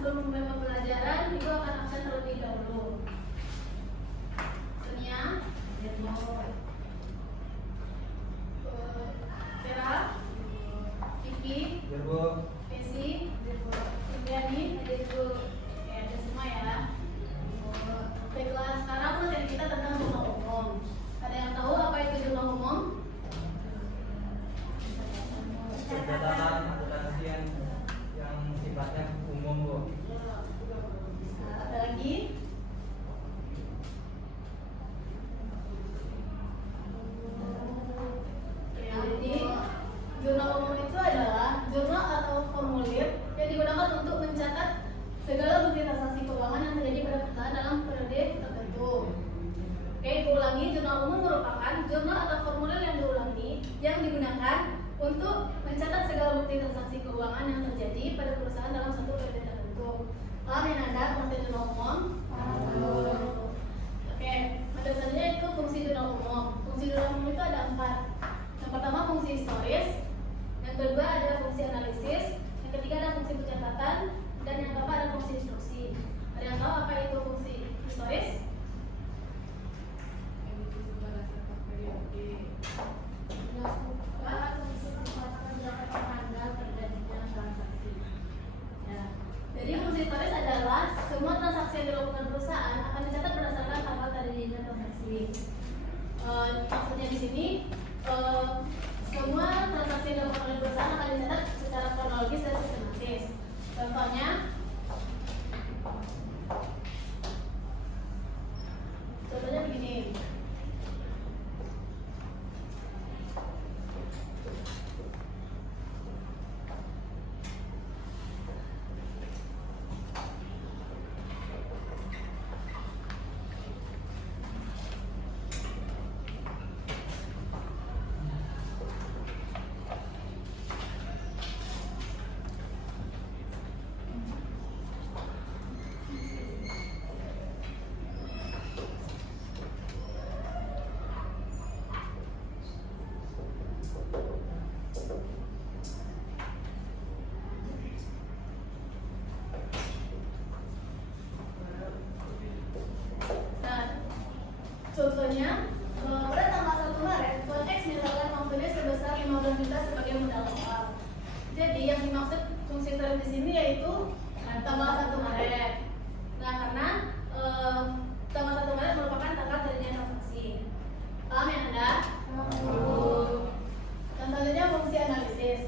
sebelum memulai pembelajaran, Ibu akan absen terlebih dahulu. Sonia, Vera, Vicky, Messi, Indriani, hadir dulu. Oke, ada semua ya. Baiklah, sekarang materi kita tentang jurnal umum. Ada yang tahu apa itu jurnal umum? Catatan akuntansi yang sifatnya umum, Bu. Ada lagi? Ya, jadi jurnal umum itu adalah jurnal atau formulir yang digunakan untuk mencatat segala bukti transaksi keuangan yang terjadi pada perusahaan dalam periode tertentu. Oke, ibu ulangi, jurnal umum merupakan jurnal atau formulir yang diulangi yang digunakan untuk mencatat segala bukti transaksi keuangan yang terjadi pada perusahaan dalam satu periode tertentu. Paham ya Nanda, pengertian jurnal umum? Oke, materi selanjutnya itu fungsi jurnal umum. Fungsi jurnal umum itu ada 4. Yang pertama fungsi historis, yang kedua ada fungsi analisis, yang ketiga ada fungsi pencatatan, dan yang keempat ada fungsi instruksi. Ada yang tahu apa itu fungsi historis? Jadi fungsi historis adalah semua transaksi yang dilakukan perusahaan akan dicatat berdasarkan tanggal terjadinya transaksi. Maksudnya di sini semua transaksi yang dilakukan oleh perusahaan akan dicatat secara kronologis dan sistematis. Contohnya begini. Contohnya, pada tanggal 1 Maret, Tuan X menyerahkan uang tunai sebesar 15 juta sebagai modal awal. Jadi yang dimaksud fungsi historis di sini yaitu tanggal 1 Maret. Nah, karena tanggal 1 Maret merupakan tanggal terjadinya transaksi. Paham ya Anda? Dan selanjutnya fungsi analisis.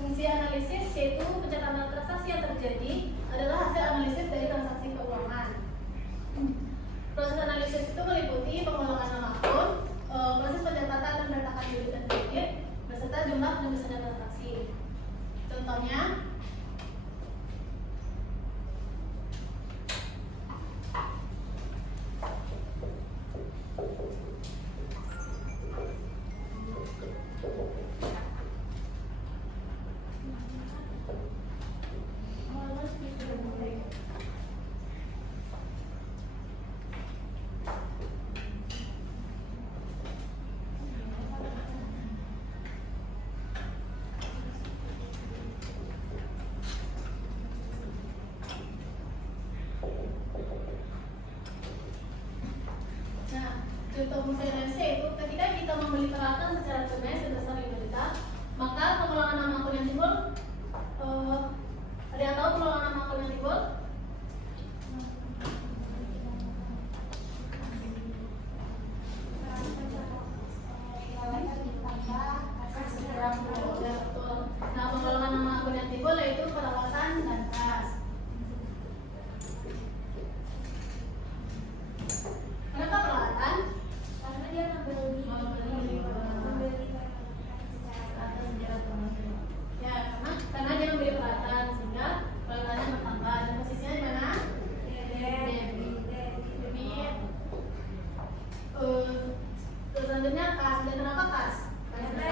Fungsi analisis yaitu pencatatan transaksi yang terjadi adalah hasil analisis dari transaksi keuangan. Proses analisis itu meliputi pengulangan nama akun, proses pencatatan dan pendatakan debit dan kredit, beserta jumlah dan besarnya transaksi. Contohnya, contoh fungsi analisis yaitu ketika kita membeli peralatan secara tunai sebesar 5 juta, maka pengulangan nama akun yang timbul, ada yang tahu pengulangan nama akun yang timbul? Nah, pengulangan nama akun yang timbul yaitu perawatan dan kas. Kenapa perawatan? Karena dia membeli ya, karena dia membeli peralatan sehingga perawatannya bertambah. Dan posisinya di mana? Debit. Selanjutnya kas. Dan kenapa kas? Karena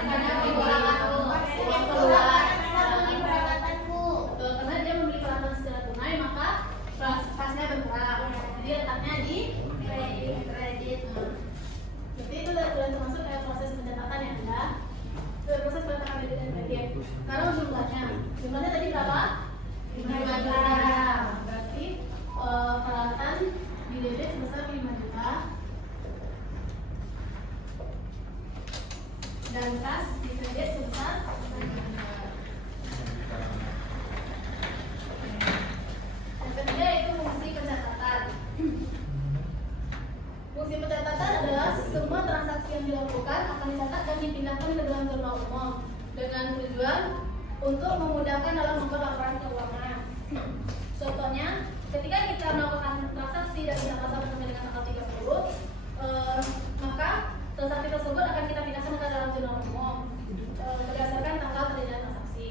karena dia membeli peralatan secara tunai, maka kasnya berkurang. Jadi letaknya di kredit. Jadi itu sudah termasuk kayak proses pencatatan ya Anda. Proses peletakan debit dan kredit. Sekarang jumlahnya tadi berapa? 5 juta. di debit sebesar 5 juta dan kas di kredit sebesar 5 juta. Yang ketiga yaitu fungsi pencatatan. Fungsi pencatatan adalah semua transaksi yang dilakukan akan dicatat dan dipindahkan ke dalam jurnal umum dengan tujuan untuk memudahkan dalam membuat laporan keuangan. Contohnya, ketika kita melakukan transaksi dari pendapatan sampai dengan tanggal 30, maka transaksi tersebut akan kita pindahkan ke dalam jurnal umum berdasarkan tanggal terjadinya transaksi.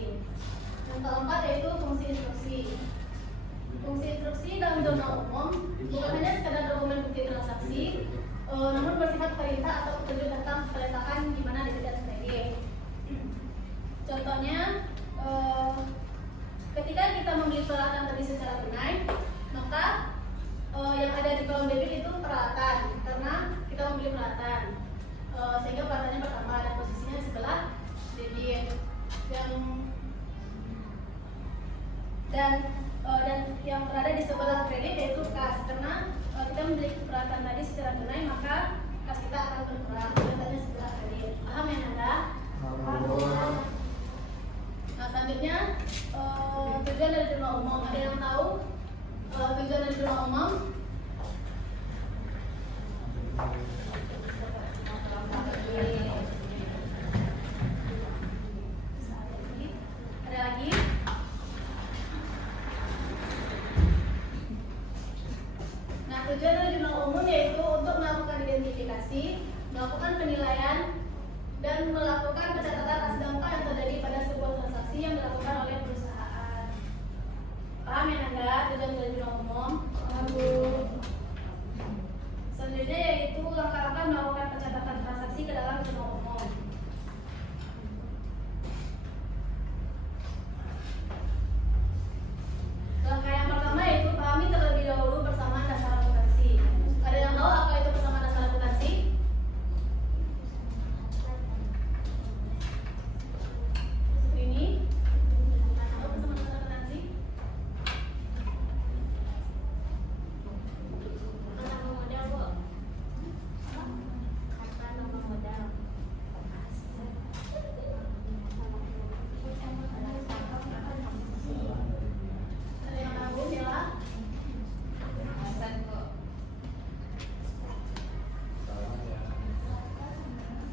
Yang keempat yaitu fungsi instruksi. Fungsi instruksi dalam jurnal umum bukan hanya sekadar dokumen bukti transaksi, namun bersifat perintah atau petunjuk tentang peletakan di mana debit dan kredit. Contohnya, ketika kita membeli peralatan tadi secara tunai, maka yang ada di kolom debit itu peralatan, karena kita membeli peralatan, sehingga peralatannya bertambah dan posisinya di sebelah debit. Dan yang berada di sebelah kredit yaitu kas, karena kita membeli peralatan tadi secara tunai, maka kas kita akan berkurang, peralatannya sebelah kredit. Paham ya Nanda? Nah, selanjutnya tujuan dari jurnal umum. Ada yang tahu tujuan dari jurnal umum? Ada lagi? Nah, tujuan dari jurnal umum yaitu untuk melakukan identifikasi, melakukan penilaian, dan melakukan pencatatan atas dampak yang terjadi pada sebuah transaksi yang dilakukan oleh perusahaan. Paham ya Nanda tujuan dari jurnal umum? Selanjutnya yaitu langkah-langkah melakukan pencatatan transaksi ke dalam jurnal umum. Langkah yang pertama yaitu pahami terlebih dahulu persamaan dasar akuntansi. Ada yang tahu apa itu persamaan dasar akuntansi? Ini tahu persamaan dasar akuntansi? Ada yang tahu Bella?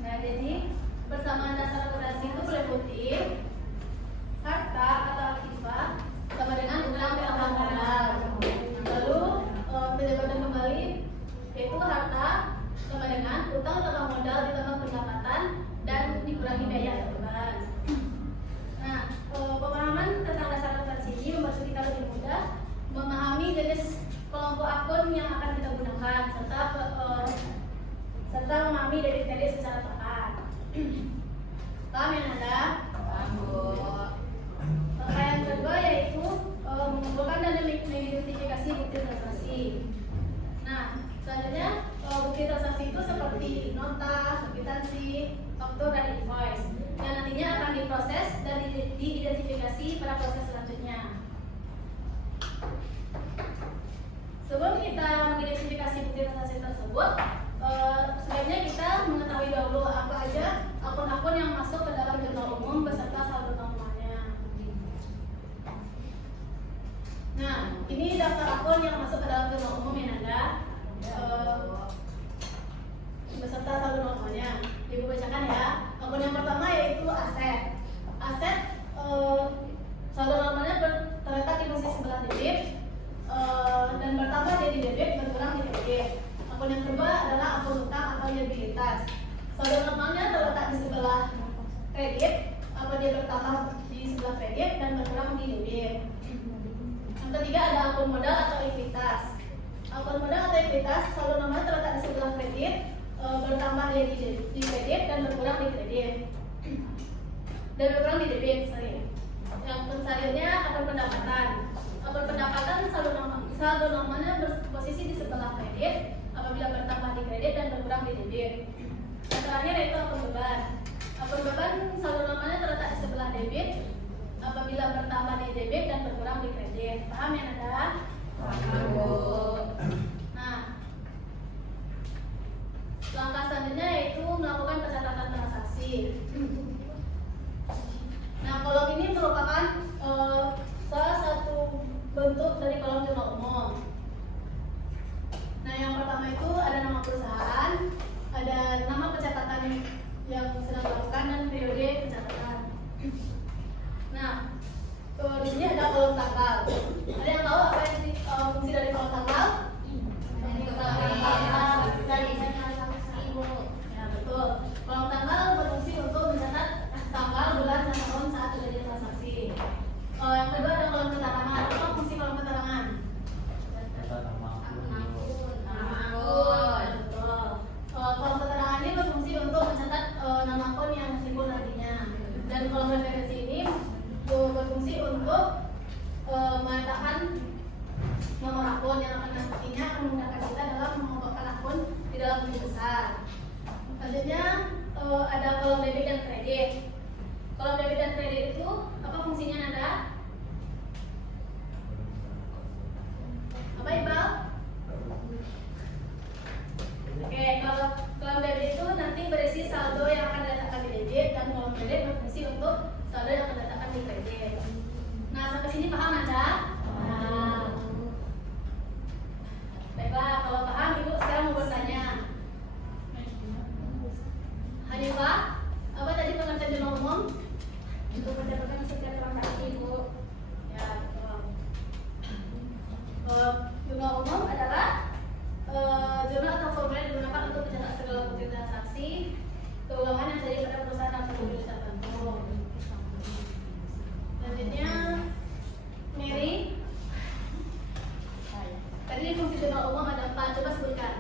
Nah, jadi persamaan dasar akuntansi itu meliputi harta atau aktiva sama dengan utang tambah modal. Lalu penjabatan kembali yaitu harta sama dengan utang tambah modal ditambah pendapatan dan dikurangi biaya beban. Nah, pemahaman tentang dasar akuntansi ini membantu kita lebih mudah memahami jenis kelompok akun yang akan kita gunakan serta memahami debit kredit secara tepat. Paham ya Nanda? Langkah yang kedua yaitu mengumpulkan dan mengidentifikasi bukti transaksi. Nah, selanjutnya bukti transaksi itu seperti nota, kwitansi, faktur, dan invoice yang nantinya akan diproses dan diidentifikasi pada proses selanjutnya. Sebelum kita mengidentifikasi bukti transaksi tersebut, sebaiknya kita mengetahui dahulu apa aja akun-akun yang masuk ke dalam jurnal umum beserta saldo nominalnya. Nah, ini daftar akun yang masuk ke dalam jurnal umum ya Nanda, beserta saldo nominalnya. Ibu bacakan ya. Akun yang pertama yaitu aset. Aset saldo nominalnya terletak di posisi sebelah debit dan bertambah jadi debit, berkurang di kredit. Akun yang kedua adalah akun utang atau liabilitas. Saldo normalnya terletak di sebelah kredit, atau dia bertambah di sebelah kredit dan berkurang di debit. Yang ketiga ada akun modal atau ekuitas. Akun modal atau ekuitas saldo normalnya terletak di sebelah kredit, bertambah dia di kredit dan berkurang di kredit. Dan berkurang di debit, sorry. Yang selanjutnya akun pendapatan. Akun pendapatan saldo normalnya berposisi di sebelah kredit apabila bertambah di kredit dan berkurang di debit. Yang terakhir yaitu akun beban. Akun beban saldo normalnya terletak di sebelah debit apabila bertambah di debit dan berkurang di kredit. Paham ya Nanda? Paham Bu. Nah, perusahaan, ada nama pencatatan yang sedang dilakukan dan periode pencatatan. Nah, di sini ada kolom tanggal. Ada yang tahu apa yang fungsi dari kolom tanggal? Ya, betul. Kolom tanggal berfungsi untuk mencatat tanggal, bulan, dan tahun saat terjadi transaksi. Yang kedua ada kolom keterangan. Apa fungsi kolom keterangan? Betul. Kolom keterangan ini berfungsi untuk mencatat nama akun yang timbul nantinya. Dan kolom referensi ini berfungsi untuk mengatakan nomor akun yang akan nantinya akan menggunakan kita dalam mengoperasikan akun di dalam menu besar. Selanjutnya ada kolom debit dan kredit. Kolom debit dan kredit itu apa fungsinya, Nanda? Apa, Iqbal? Oke, kalau kolom debit itu nanti berisi saldo yang akan diletakkan di debit, dan kolom kredit berfungsi untuk saldo yang akan diletakkan di kredit. Nah, sampai sini paham, Nanda? Nah. Baiklah, kalau paham, Ibu sekarang mau bertanya. Hanifah, apa tadi pengertian jurnal umum? Untuk mencatatkan setiap transaksi, Bu. Ya, betul. Jurnal umum adalah jurnal atau formulir yang digunakan untuk mencatat segala bukti transaksi keuangan yang terjadi pada perusahaan atau unit tertentu. Selanjutnya, Mary. Tadi fungsi jurnal umum ada 4, coba sebutkan.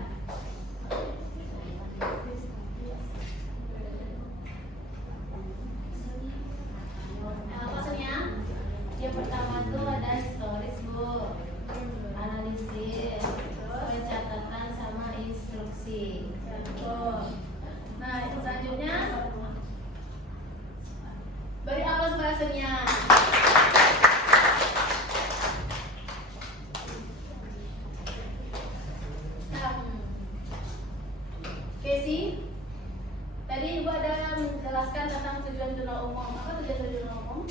Maksudnya, yang pertama itu ada historis, Bu, analisis, pencatatan sama instruksi. Nah, itu selanjutnya beri aplaus pada Sonia. Casey, tadi Ibu ada menjelaskan tentang tujuan jurnal umum. Apa tujuan jurnal umum?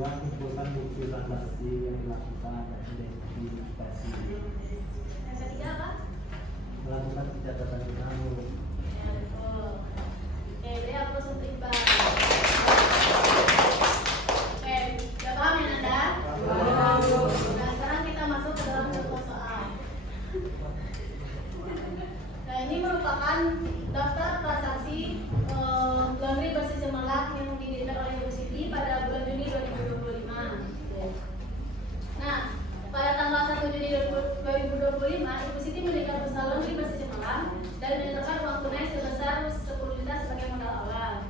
Kumpulkan bukti transaksi yang dilakukan dan identifikasi. Yang ketiga apa? Melakukan pencatatan jurnal. Ya, betul. Oke, beri aplaus untuk Iqbal. Oke, udah paham ya, Nanda? Nah, sekarang kita masuk ke dalam contoh soal. Nah, ini merupakan daftar transaksi laundry bersih Cemerlang yang didirikan oleh Ibu Siti pada bulan Juni 2025. Nah, pada tanggal 1 Juni 2025, Ibu Siti mendirikan usaha laundry bersih Cemerlang dan menyetorkan uang tunai sebesar 10 juta sebagai modal awal.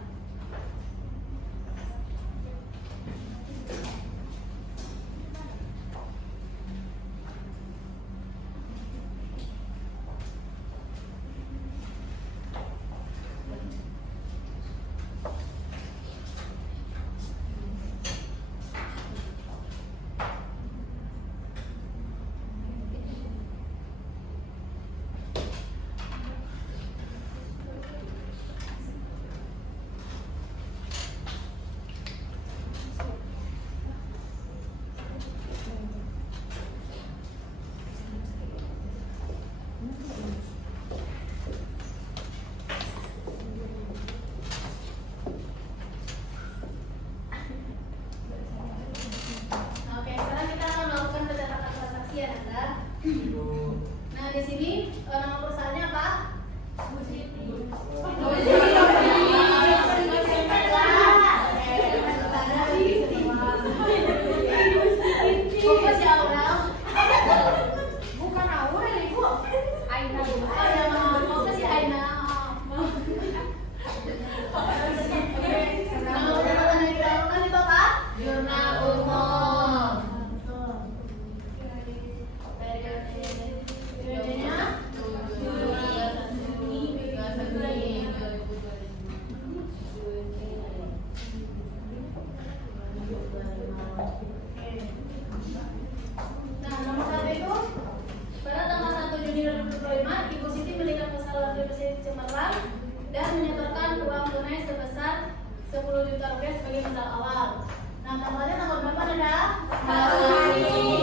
10 juta rupiah sebagai modal awal. Nah, tanggalnya tanggal berapa, Nanda? Hari ini.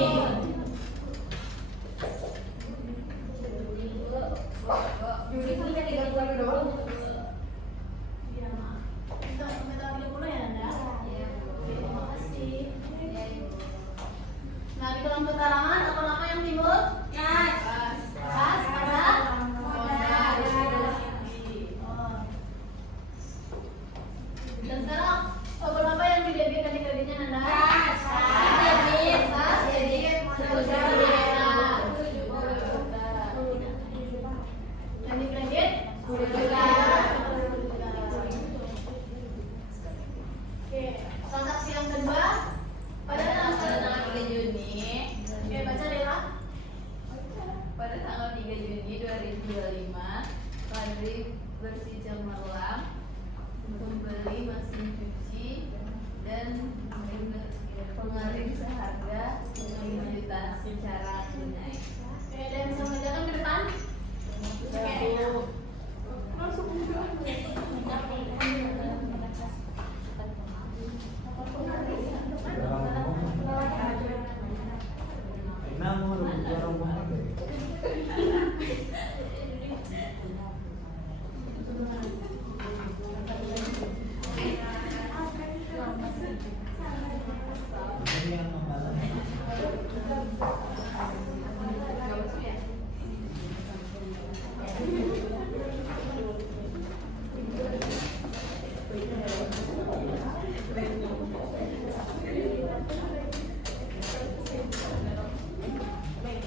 Juli sampai 30 doang. Iya, maaf. Kita sampai tanggal 30 ya, Nanda? Iya. Oke, terima kasih. Nah, di kolom keterangan apa nama yang timbul? Kas. Kas pada modal. Oh. Dan sekarang berapa yang didebitkan di kreditnya, Nanda? Kas. Debit. Kas. Debit. 1 juta. Dan di kredit 10 juta. Oke, transaksi yang kedua pada tanggal 3 Juni. Oke, baca deh lah. Pada tanggal 3 Juni 2025, Fadli bersih cemerlang, membeli mesin cuci dan pengerim seharga 5 juta secara tunai. Oke, ada yang bisa mengerjakan ke depan? Oke.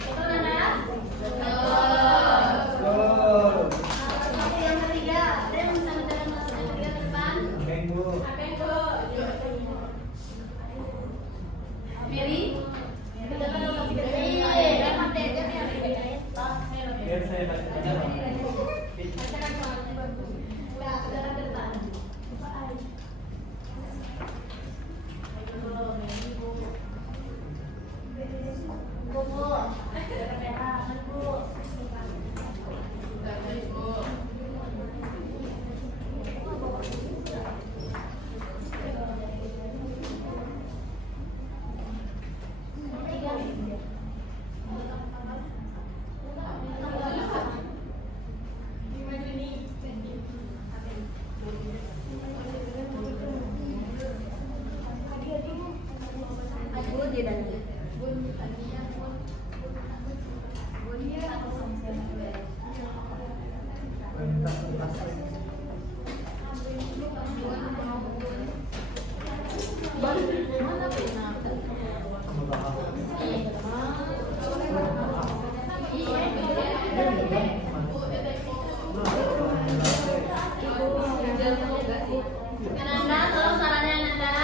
Betul, Nanda ya? Transaksi yang ketiga, ada yang bisa mengerjakan transaksi yang ketiga ke depan? Apa yang Bu? Mary? Mengerjakan transaksi ketiga. Biar saya baca aja, Bang. Udah, kerjakan ke depan. Nanda, tolong sarannya Nanda.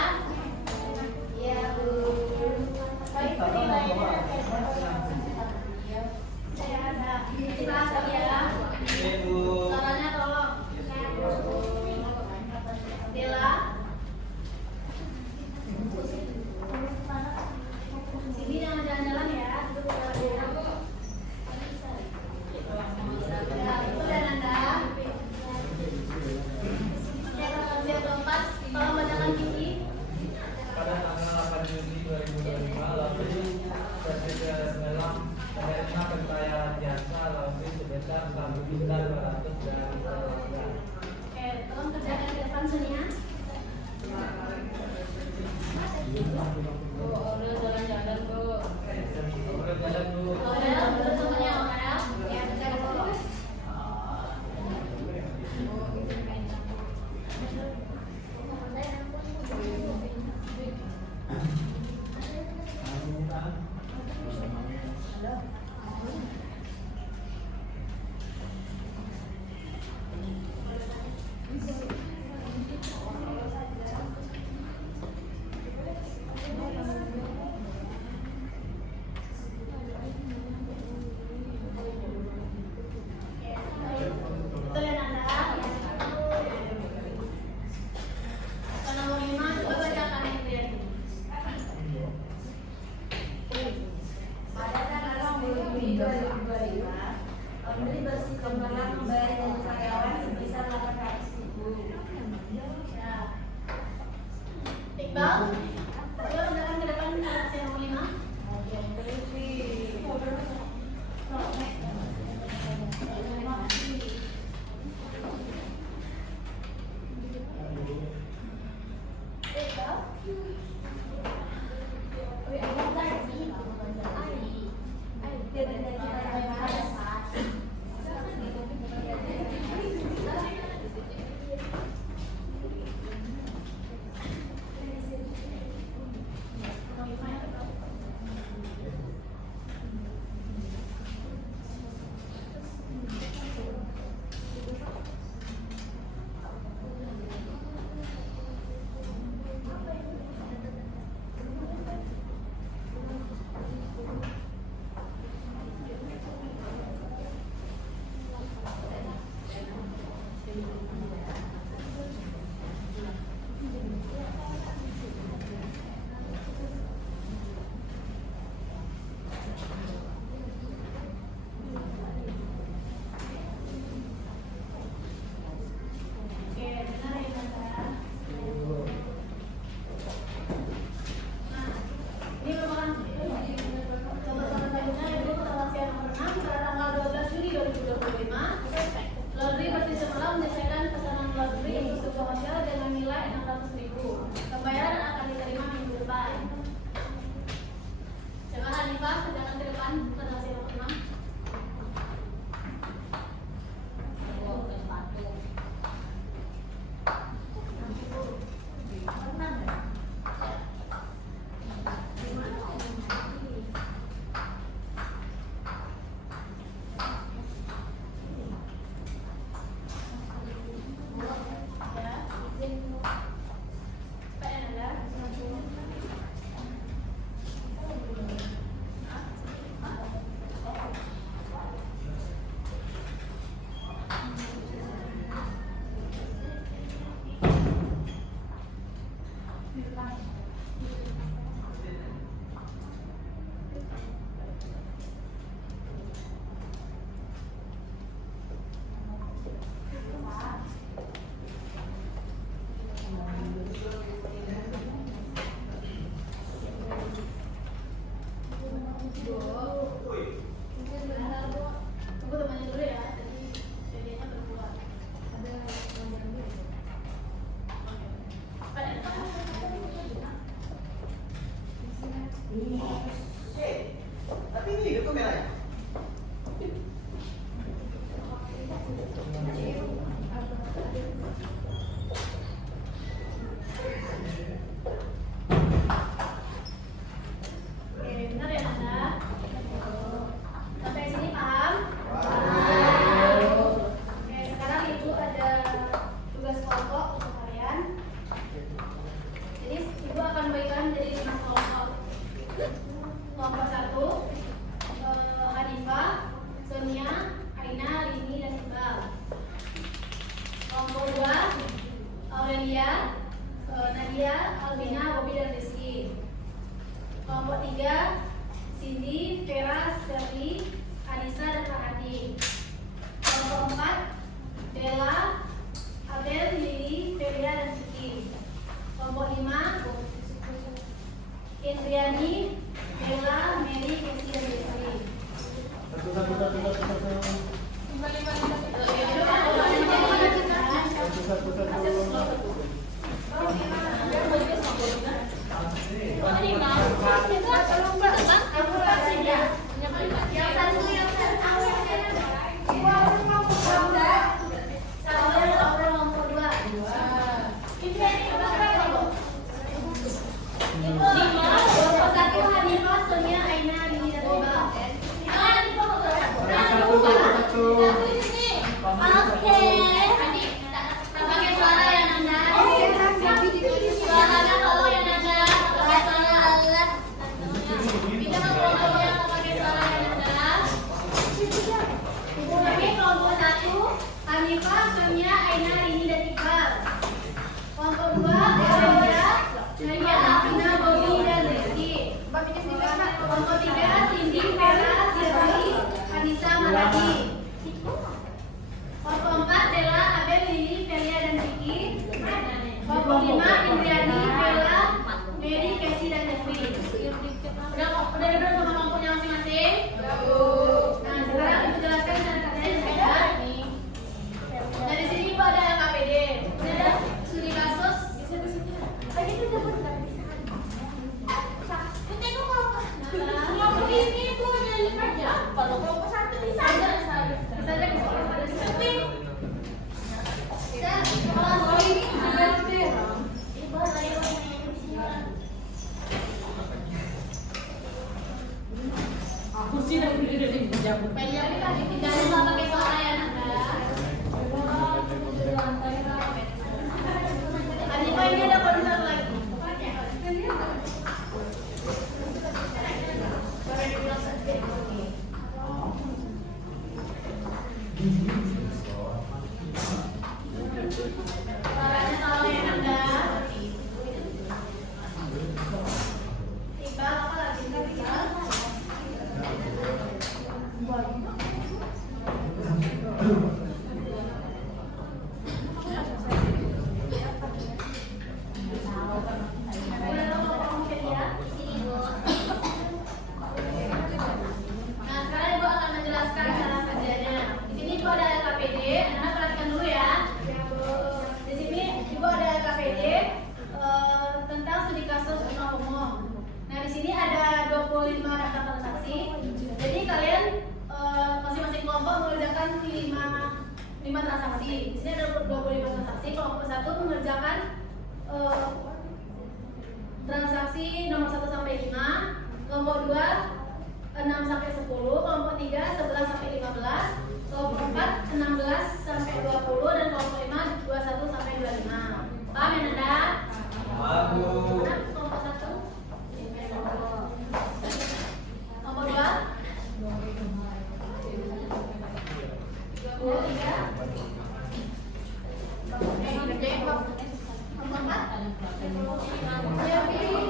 Iya, Bu. Baik, penilaiannya saya ada. Dibahas ya. Sarannya tolong. Dela. Iqbal, coba redakan ke depan atas yang nomor 5. Laundry Bertiga Malam menyelesaikan pesanan laundry untuk sebuah hotel dengan nilai 600.000. Pembayaran akan diterima minggu depan. Silakan Hanifah, jangan ke depan transaksi nomor 6. Tunggu temannya dulu ya, jadinya berdua. Tapi ini hidup kameranya. Oke, benar ya Nanda? Sampai sini paham? Oke, sekarang Ibu ada tugas kelompok untuk kalian. Jadi Ibu akan bagikan jadi 5 kelompok. Kelompok 1, Hanifah, Sonia, Aina, Rini, dan Iqbal. Kelompok 2, Aurelia, Nadia, Alvina, Bobby, dan Rizky. Kelompok 3, Cindy, Vera, Sherly, Anissa, dan Rahadi. Kelompok 4, Bella, Abel, Lili, Felia, dan Siti. Kelompok 5, Indriani, Bella, Mary, Kesi, dan Desri. Kelompok 1 transaksi. Di sini ada 25 transaksi. Kelompok 1 mengerjakan transaksi nomor 1 sampai 5, kelompok 2 6 sampai 10, kelompok 3 11 sampai 15, kelompok 4 16 sampai 20 dan kelompok 5 21 sampai 25. Paham ya Nanda? Paham, Bu. Mana kelompok 1? Kelompok 2? Kelompok 3? Kelompok 4? Ya, pilih.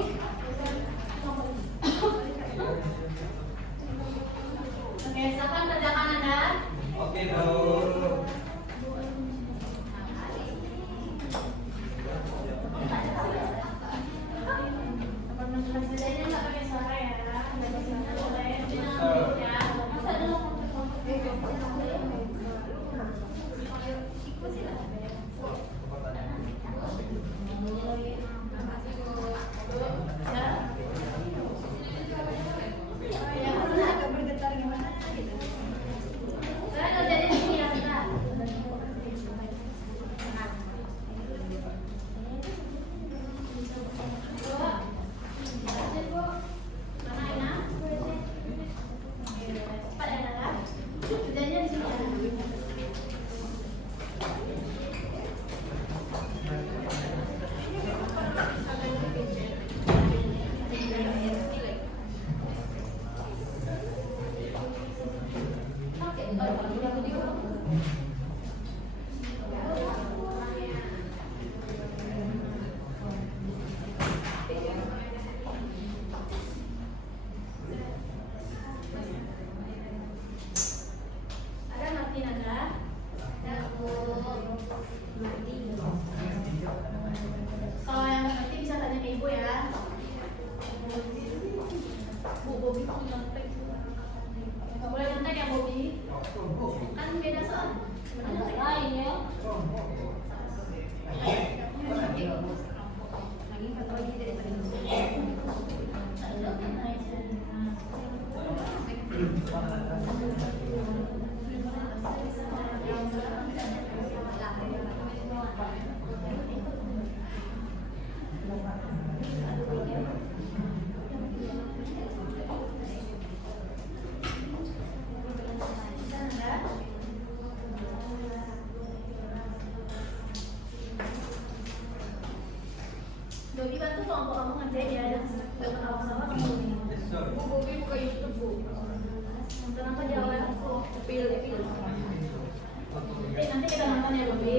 Oke, silakan kerjakan Anda. Oke, Bu. Kerjanya nggak pakai suara ya. Nggak bisa boleh. Ya. Ada mati Nanda? Kalau yang ngerti bisa tanya ke ibu ya. Bu, Bobi kok nyontek? Nggak boleh nyontek ya Bobi? Kan beda soal. Sebenarnya lain ya. Dodi bantu kelompok kamu ngerjain ya, jangan awal-awal kamu ini. Bu Bobi buka YouTube Bu. Kenapa jalan aku pilih? Nanti kita nonton ya Bobi.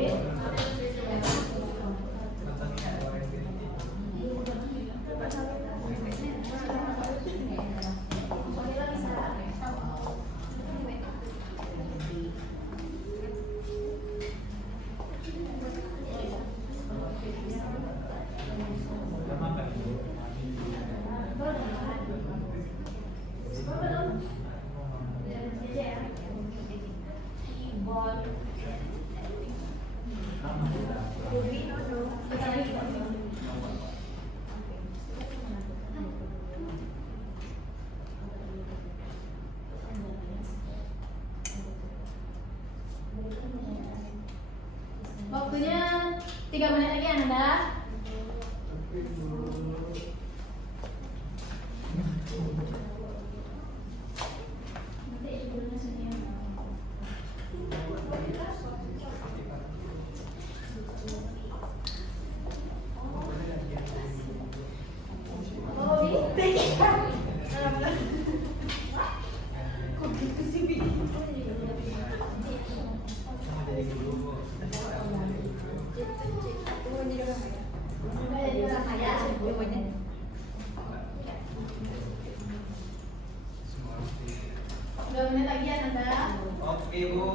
Waktunya 3 menit lagi Anda. Nanti ibunya sini. Udah menit lagi ya Nanda. Oke, Bu.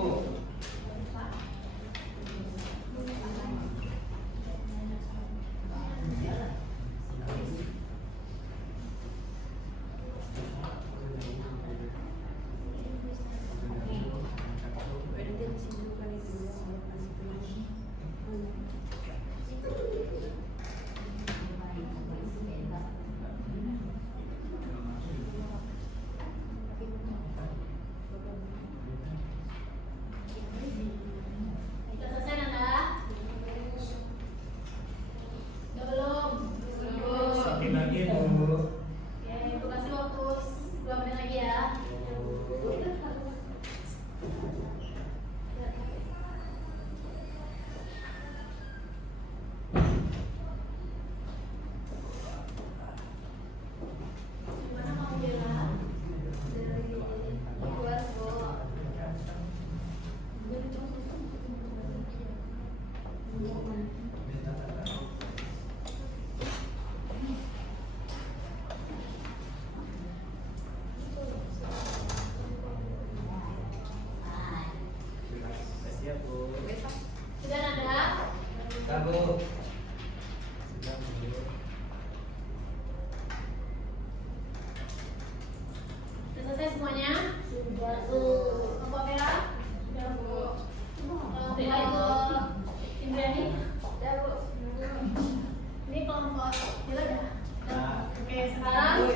Sekarang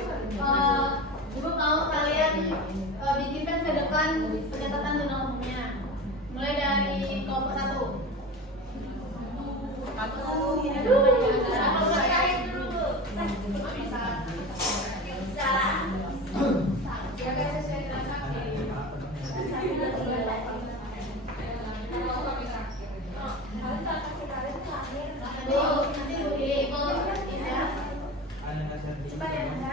Ibu mau kalian bikinkan ke depan pencatatan zona umumnya. Mulai dari kelompok 1. Nanti Ibu pilih ya. Cepat ya, Nanda.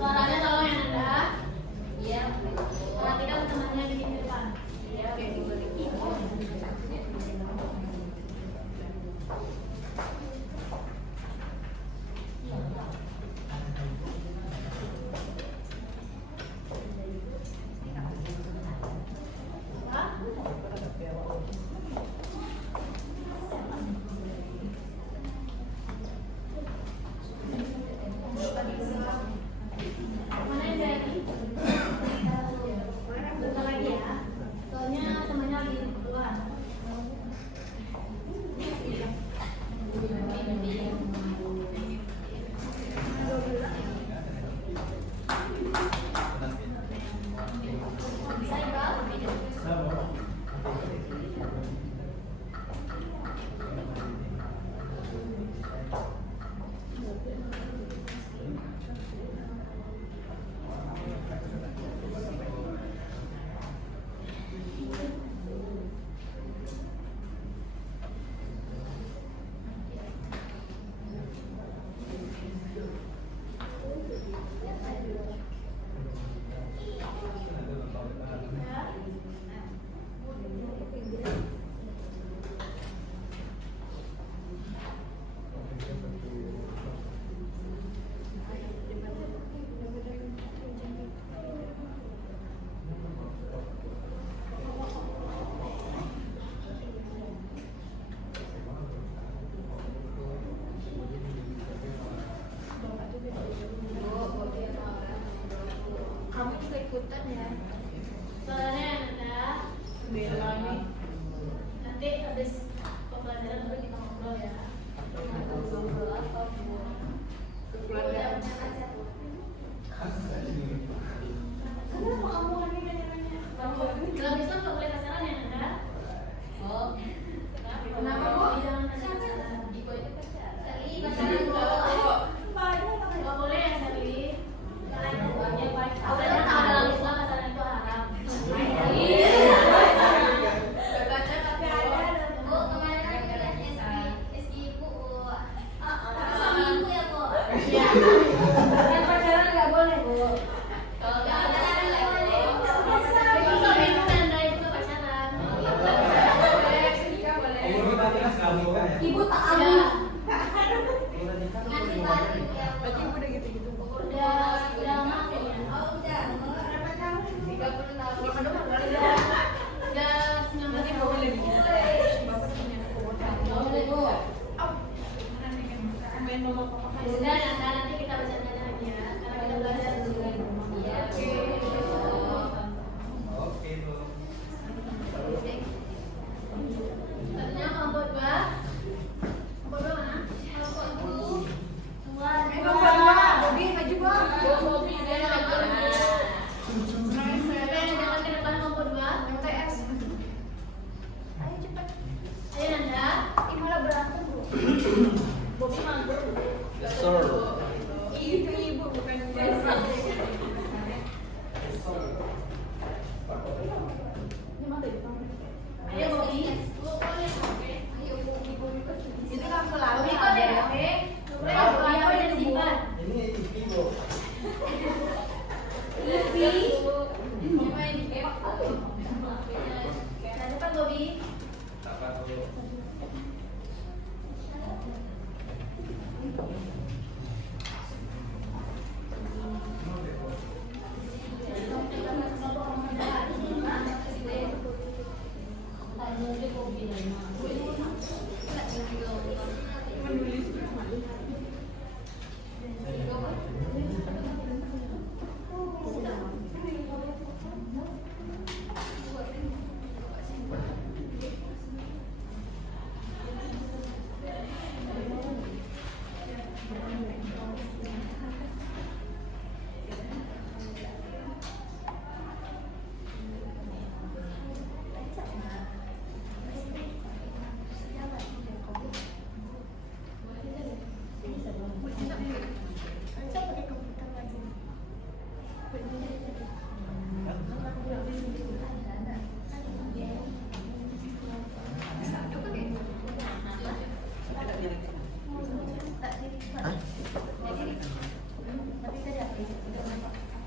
Suaranya tolong ya Nanda. Iya. Perhatikan temannya di depan. Iya, oke, boleh. Mana yang jadi? Bentar lagi ya. Soalnya temannya lagi keluar. Bisa Iqbal? Kamu juga ikutan ya? Suaranya ya Nanda. Bella nih. Nanti habis pembelajaran baru kita ngobrol ya. Kenapa kamu lagi nanya-nanya? Kalau bisa nggak boleh pacaran ya Nanda? Oh. Kenapa Bu? Jangan pacaran. Iko itu pacaran. Pacaran kok. Nggak boleh ya Sally. Katanya kalau dalam Islam pacaran itu haram. Baca tapi ada. Bu, kemarin kan kita SG Ibu. Suami Ah. Ibu ya, Bu? Iya. Yang pacaran nggak boleh Bu. Kalau nggak ada Pacaran nggak boleh. Itu suami itu Nanda itu nggak pacaran. Umur kita jelas nggak buka ya? Ibu tak ada. Nanti baru ya. Berarti udah gitu-gitu. Udah maaf ya. Oh, udah. Berapa tahun? 30 tahun. Udah 19 ribu. Nggak boleh Bu. Main nomor papa. Sudah Nanda, nanti kita bercanda lagi ya. Sekarang kita belajar dulu. Iya. Oke, Bu. Selanjutnya kelompok 2. Kelompok 2 mana? Kelompok 2. Bobi maju bang. Bobi Jangan ke depan kelompok 2. MTS. Ayo cepat. Ayo Nanda. Ih, malah berantem, Bu. Bobi mager. Yes, sir. Itu ibu bukan biasa. Ayo Bobby. Ayo, Bu.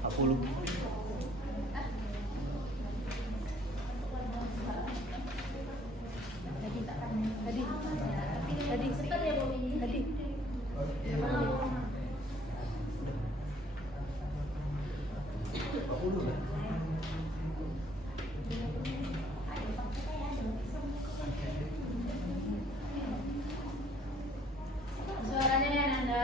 Aku lupa. Suaranya ya Nanda.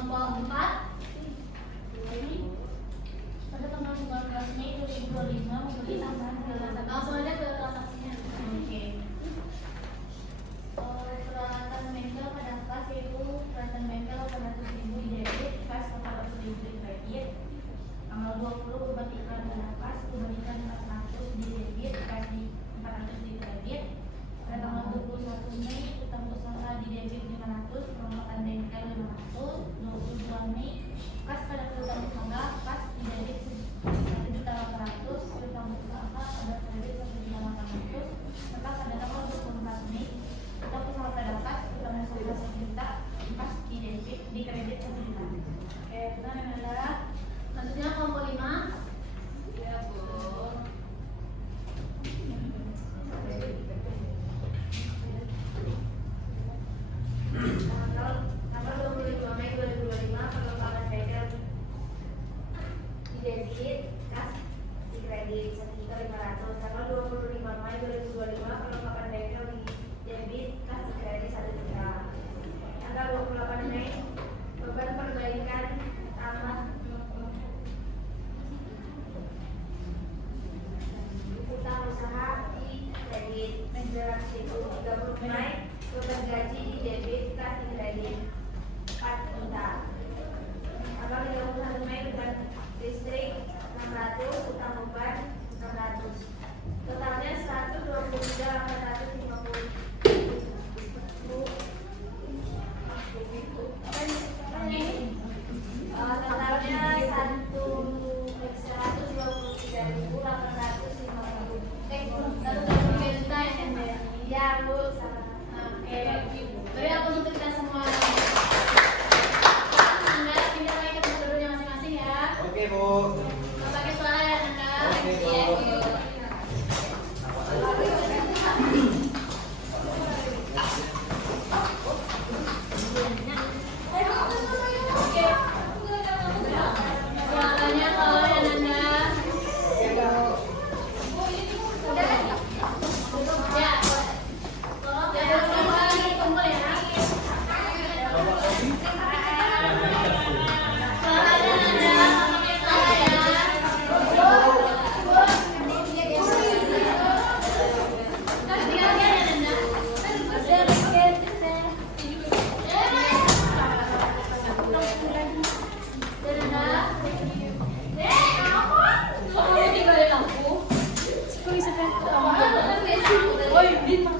kelompok 4. Pada tanggal 15 Mei 2025 memberi tambahan peralatan. Langsung aja ke transaksinya. Oke. Peralatan bengkel pada kas yaitu peralatan bengkel 800.000 di debit, kas 400.000 di kredit. Tanggal 20 beban iklan pada kas, beban iklan 400 di debit, kas di 400 di kredit. Pada tanggal 21 Mei utang usaha di debit 500, peralatan bengkel 500. 22 Mei kas pada utang usaha, kas di debit 1.800.000, utang usaha pada kredit 1.800.000. Serta pada tanggal 24 Mei utang usaha pada kas, utang usaha 1 juta, kas di debit di kredit 1 juta. Oke, benar yang ada. Selanjutnya kelompok 5. Ya, Bu. Tanggal 25 Mei 2025 perlengkapan bengkel di debit, kas di kredit 1.500.000. Tanggal 25 Mei 2025 perlengkapan bengkel di debit, kas di kredit 1 juta. Tanggal 28 Mei beban perbaikan tamat utang usaha di kredit 900.000. 30 Mei beban gaji di debit, kas di kredit 4 juta. Tanggal 31 Mei beban listrik 600, utang beban 600. Totalnya 123.850. Ya, Bu. Oke. Beri aku untuk kita semua. Anda pindah lagi ke tempat duduknya masing-masing ya. Oke, Bu. Nggak pakai suara ya, Anda. Oke, Bu. Iya, Bu. Oke. Suaranya kalau ya, Nanda. Ya. Tolong ya, semua kumpul ya.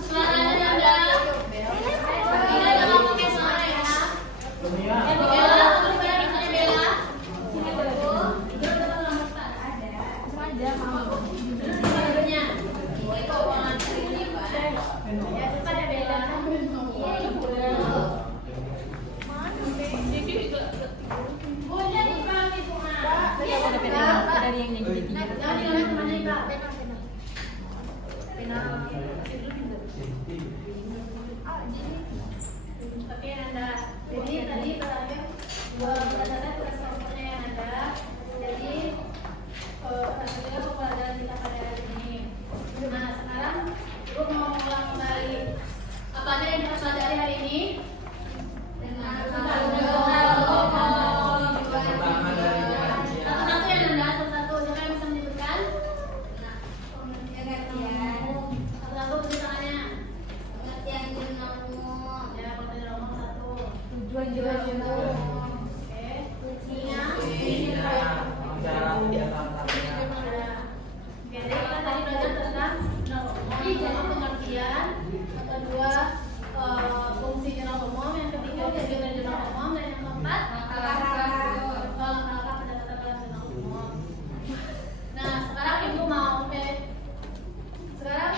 Suaranya Nanda, pakai suara ya. Oke, Nanda. Jadi tadi terakhir berdasarkan tugas kelompoknya yang ada. Jadi alhamdulillah pembelajaran kita pada hari ini. Nah, sekarang Ibu mau mengulang kembali apa aja yang dipelajari hari ini. Satu-satu ya, Nanda. Satu-satu. Siapa yang bisa menyebutkan? Satu-satu tulis tangannya. Ya, kalau tadi ngomong satu. Tujuan jenuh. Oke. Kuncinya. Cara diantaranya. Oke, jadi kita tadi belajar tentang nama pengertian, yang kedua fungsi jurnal umum, yang ketiga kegiatan jurnal umum, dan yang keempat langkah-langkah pendapatan jurnal umum. Nah, sekarang Ibu mau sekarang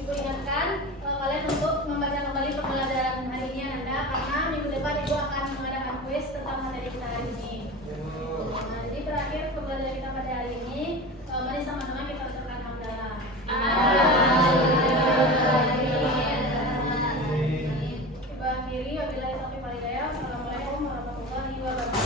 Ibu ingatkan kalian untuk membaca kembali pembelajaran hari ini Anda, karena minggu depan Ibu akan mengadakan kuis tentang materi kita hari ini. Nah, jadi terakhir pembelajaran kita pada hari ini, mari sama-sama kita ucapkan hamdalah. Ibu akhiri, wabillahi taufiq wal hidayah. Wassalamualaikum warahmatullahi wabarakatuh.